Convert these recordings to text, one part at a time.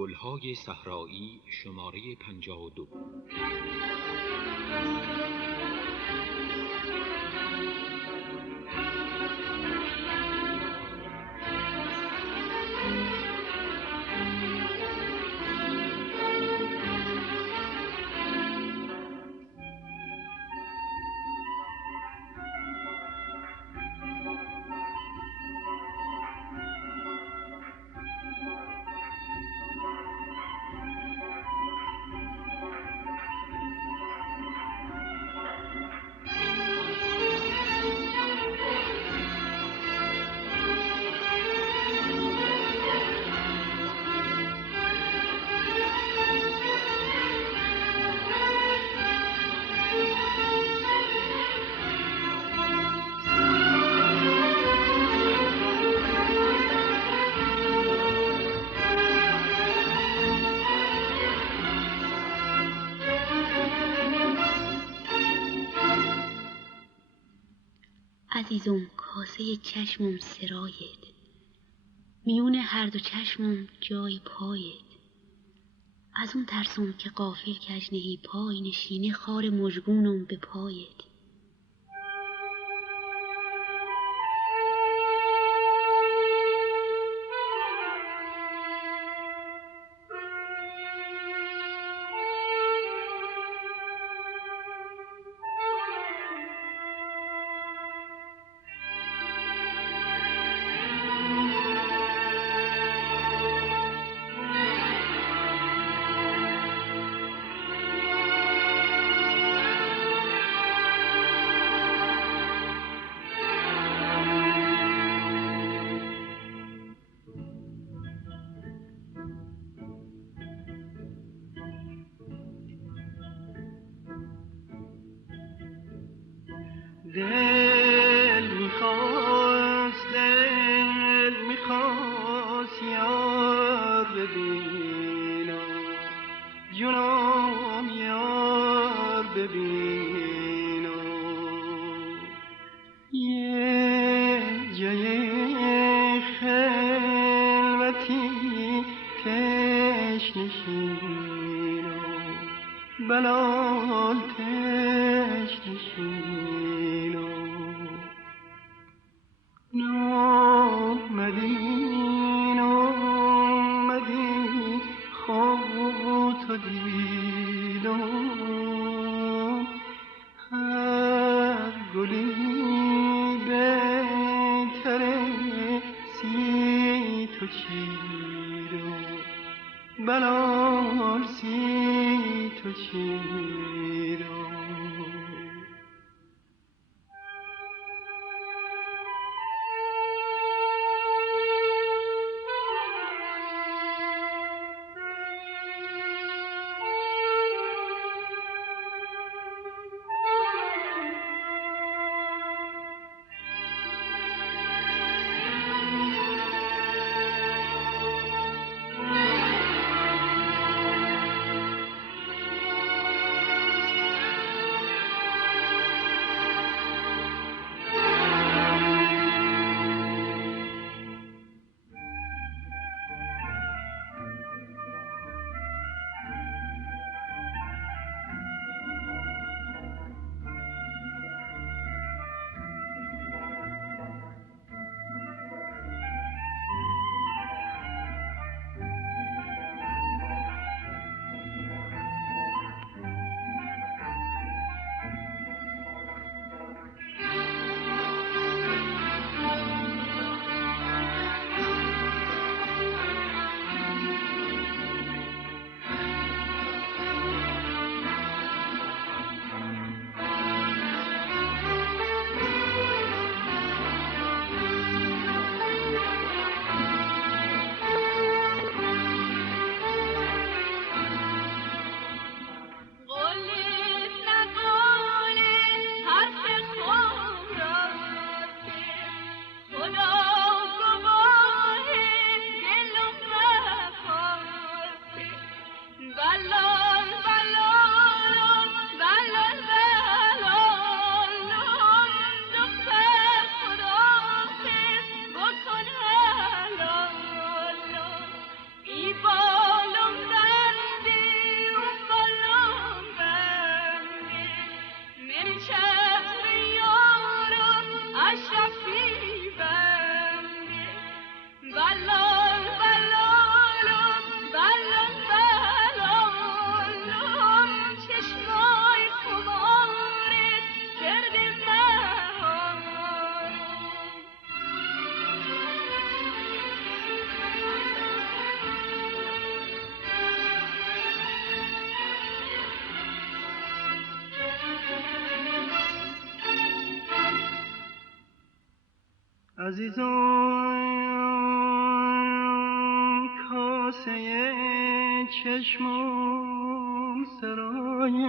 گلهای صحرایی شماره 52. عزیزم کاسه چشمم سرایت، میون هر دو چشمم جای پایت. از اون ترسم که غافل کج نهی پای، نشینه خار مژگونم به پایت. دل میخواست یار ببینم، جونم یار ببینم. یه جای خلوتی تشنشینم، بلال تشنشینم. نامدی خواب تو دیدم، هر گلی بهتره سی تو چیدم، بلال سی تو چیدم. عزیزان کاسه چشمم سرای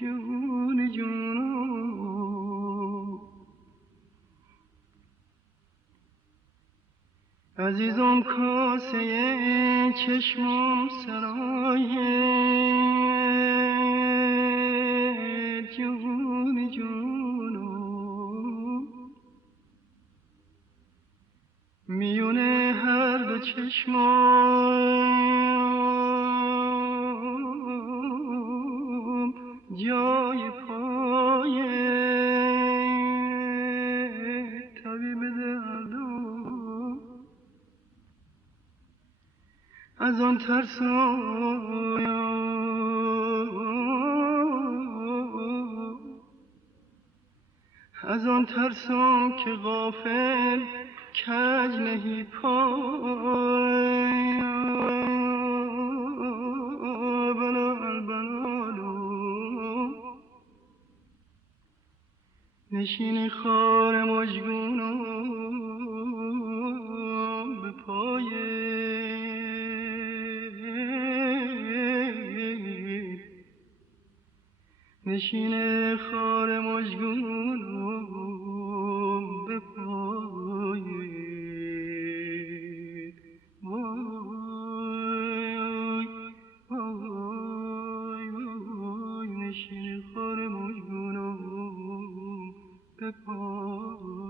جون جونم عزیزم کاسه چشمم سرای جون جونم میونه هر دو چشمم جای پای طبیب دردم از آن ترسم که غافل کج نهی پای بلالو نشینی خار مجگونم به پای نشین خار مجگونم به پای وای وای وای نشین خار مجگونم به پای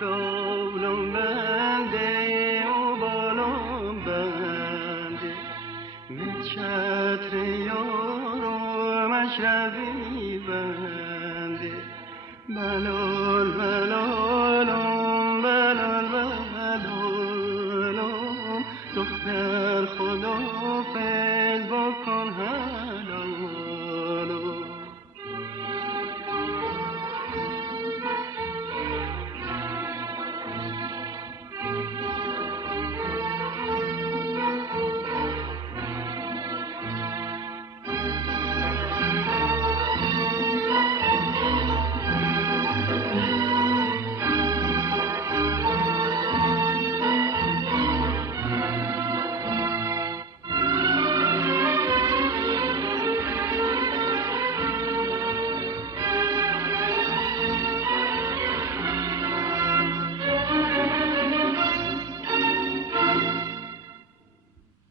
دستالم بنده و بالم بنده به چتر یار و مشربی بنده بلال بلالم بلال بلالم دختر خدا فیض بکن حلالم.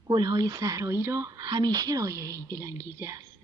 گلهای صحرایی را همیشه رایحه‌ای دلانگیز است.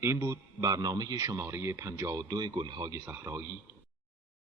این بود برنامه شماره 52 گلهای صحرایی